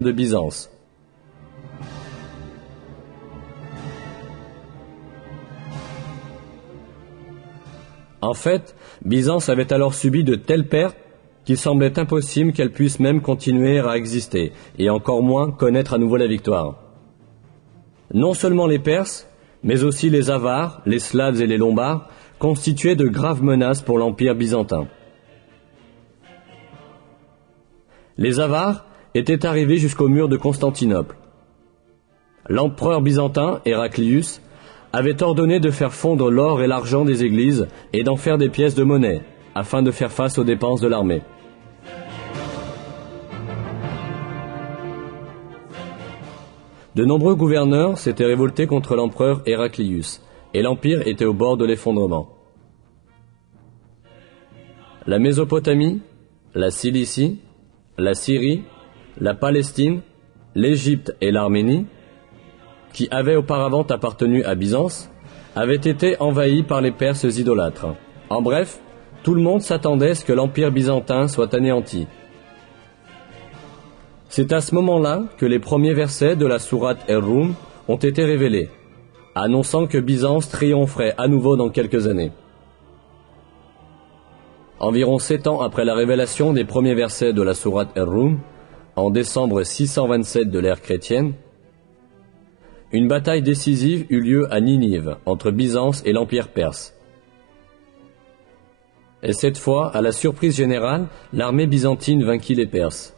de Byzance. En fait, Byzance avait alors subi de telles pertes qu'il semblait impossible qu'elle puisse même continuer à exister, et encore moins connaître à nouveau la victoire. Non seulement les Perses, mais aussi les Avars, les Slaves et les Lombards constituaient de graves menaces pour l'Empire byzantin. Les Avars étaient arrivés jusqu'au mur de Constantinople. L'empereur byzantin, Héraclius, avait ordonné de faire fondre l'or et l'argent des églises et d'en faire des pièces de monnaie, afin de faire face aux dépenses de l'armée. De nombreux gouverneurs s'étaient révoltés contre l'empereur Héraclius, et l'empire était au bord de l'effondrement. La Mésopotamie, la Cilicie, la Syrie, la Palestine, l'Égypte et l'Arménie, qui avaient auparavant appartenu à Byzance, avaient été envahis par les Perses idolâtres. En bref, tout le monde s'attendait à ce que l'Empire byzantin soit anéanti. C'est à ce moment-là que les premiers versets de la sourate Er-Rum ont été révélés, annonçant que Byzance triompherait à nouveau dans quelques années. Environ 7 ans après la révélation des premiers versets de la sourate Er-Rum, en décembre 627 de l'ère chrétienne, une bataille décisive eut lieu à Ninive, entre Byzance et l'Empire perse. Et cette fois, à la surprise générale, l'armée byzantine vainquit les Perses.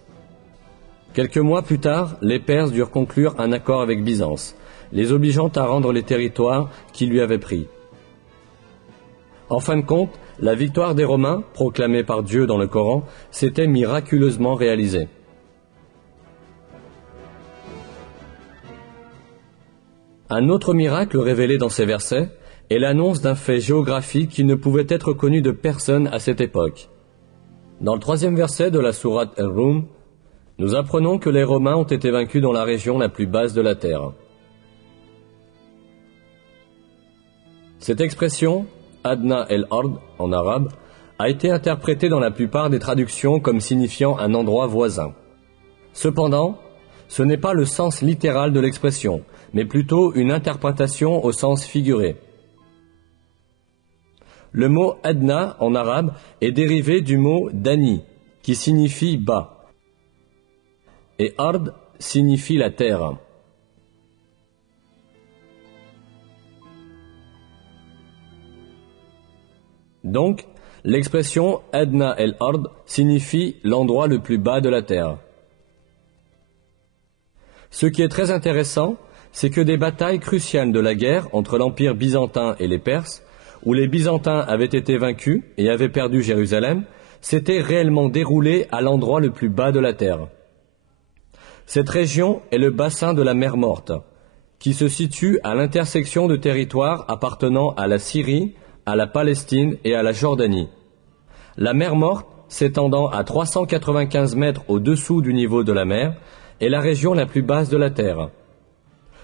Quelques mois plus tard, les Perses durent conclure un accord avec Byzance, les obligeant à rendre les territoires qu'ils lui avaient pris. En fin de compte, la victoire des Romains, proclamée par Dieu dans le Coran, s'était miraculeusement réalisée. Un autre miracle révélé dans ces versets est l'annonce d'un fait géographique qui ne pouvait être connu de personne à cette époque. Dans le 3e verset de la sourate Er-Rum, nous apprenons que les Romains ont été vaincus dans la région la plus basse de la terre. Cette expression, Adna el-Ard en arabe, a été interprétée dans la plupart des traductions comme signifiant un endroit voisin. Cependant, ce n'est pas le sens littéral de l'expression, mais plutôt une interprétation au sens figuré. Le mot Adna en arabe est dérivé du mot Dani, qui signifie bas, et Ard signifie la terre. Donc, l'expression Adna el-Ard signifie l'endroit le plus bas de la terre. Ce qui est très intéressant, c'est que des batailles cruciales de la guerre entre l'Empire byzantin et les Perses, où les Byzantins avaient été vaincus et avaient perdu Jérusalem, s'étaient réellement déroulées à l'endroit le plus bas de la terre. Cette région est le bassin de la mer Morte, qui se situe à l'intersection de territoires appartenant à la Syrie, à la Palestine et à la Jordanie. La mer Morte, s'étendant à 395 mètres au-dessous du niveau de la mer, est la région la plus basse de la terre.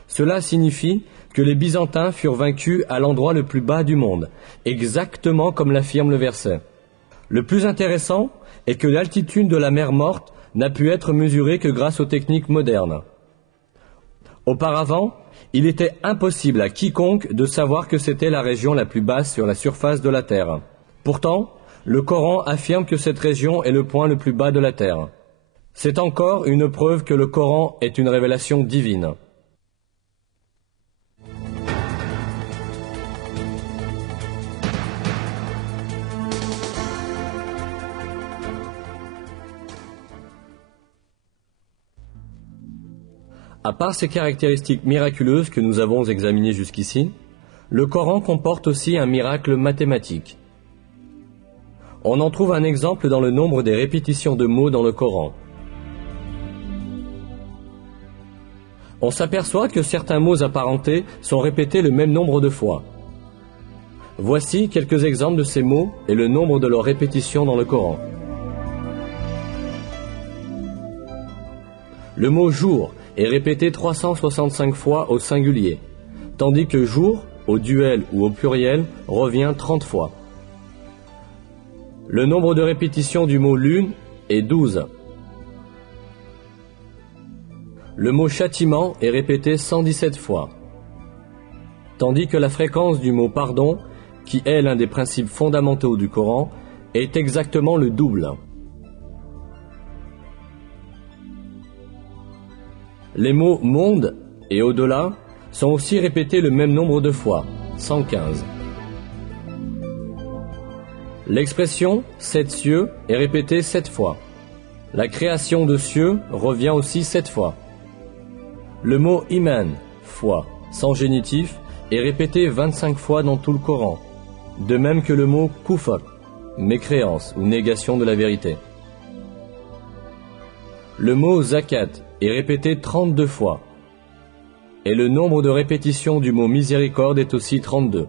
Cela signifie que les Byzantins furent vaincus à l'endroit le plus bas du monde, exactement comme l'affirme le verset. Le plus intéressant est que l'altitude de la mer Morte n'a pu être mesurée que grâce aux techniques modernes. Auparavant, il était impossible à quiconque de savoir que c'était la région la plus basse sur la surface de la Terre. Pourtant, le Coran affirme que cette région est le point le plus bas de la Terre. C'est encore une preuve que le Coran est une révélation divine. À part ces caractéristiques miraculeuses que nous avons examinées jusqu'ici, le Coran comporte aussi un miracle mathématique. On en trouve un exemple dans le nombre des répétitions de mots dans le Coran. On s'aperçoit que certains mots apparentés sont répétés le même nombre de fois. Voici quelques exemples de ces mots et le nombre de leurs répétitions dans le Coran. Le mot « jour » est répété 365 fois au singulier, tandis que « jour » au duel ou au pluriel revient 30 fois. Le nombre de répétitions du mot « lune » est 12. Le mot châtiment est répété 117 fois, tandis que la fréquence du mot pardon, qui est l'un des principes fondamentaux du Coran, est exactement le double. Les mots monde et au-delà sont aussi répétés le même nombre de fois, 115. L'expression « sept cieux » est répétée 7 fois. La création de cieux revient aussi 7 fois. Le mot « iman » foi, sans génitif, est répété 25 fois dans tout le Coran, de même que le mot « kufr » mécréance ou négation de la vérité. Le mot « zakat » est répété 32 fois, et le nombre de répétitions du mot « miséricorde » est aussi 32.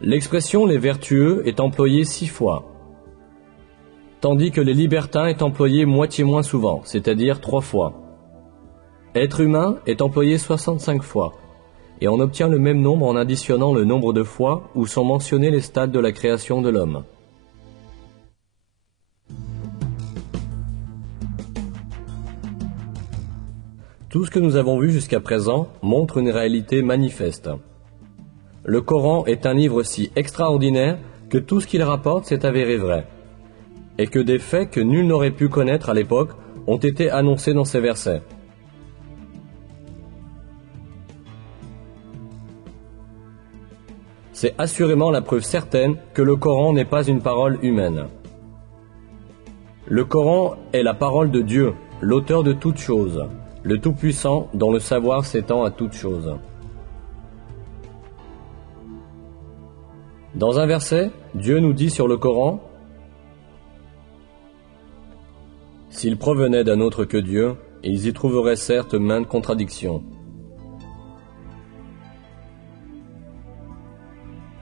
L'expression « les vertueux » est employée 6 fois, tandis que les libertins est employé moitié moins souvent, c'est-à-dire 3 fois. Être humain est employé 65 fois, et on obtient le même nombre en additionnant le nombre de fois où sont mentionnés les stades de la création de l'homme. Tout ce que nous avons vu jusqu'à présent montre une réalité manifeste. Le Coran est un livre si extraordinaire que tout ce qu'il rapporte s'est avéré vrai, et que des faits que nul n'aurait pu connaître à l'époque ont été annoncés dans ces versets. C'est assurément la preuve certaine que le Coran n'est pas une parole humaine. Le Coran est la parole de Dieu, l'auteur de toutes choses, le Tout-Puissant dont le savoir s'étend à toutes choses. Dans un verset, Dieu nous dit sur le Coran: « S'ils provenaient d'un autre que Dieu, ils y trouveraient certes maintes contradictions. »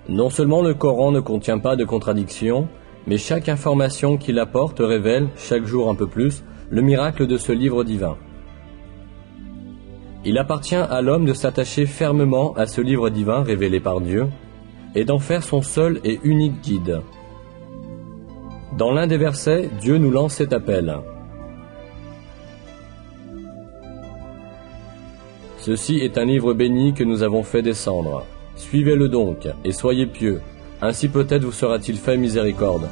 Non seulement le Coran ne contient pas de contradictions, mais chaque information qu'il apporte révèle, chaque jour un peu plus, le miracle de ce livre divin. Il appartient à l'homme de s'attacher fermement à ce livre divin révélé par Dieu, et d'en faire son seul et unique guide. Dans l'un des versets, Dieu nous lance cet appel. « Ceci est un livre béni que nous avons fait descendre. Suivez-le donc, et soyez pieux, ainsi peut-être vous sera-t-il fait miséricorde.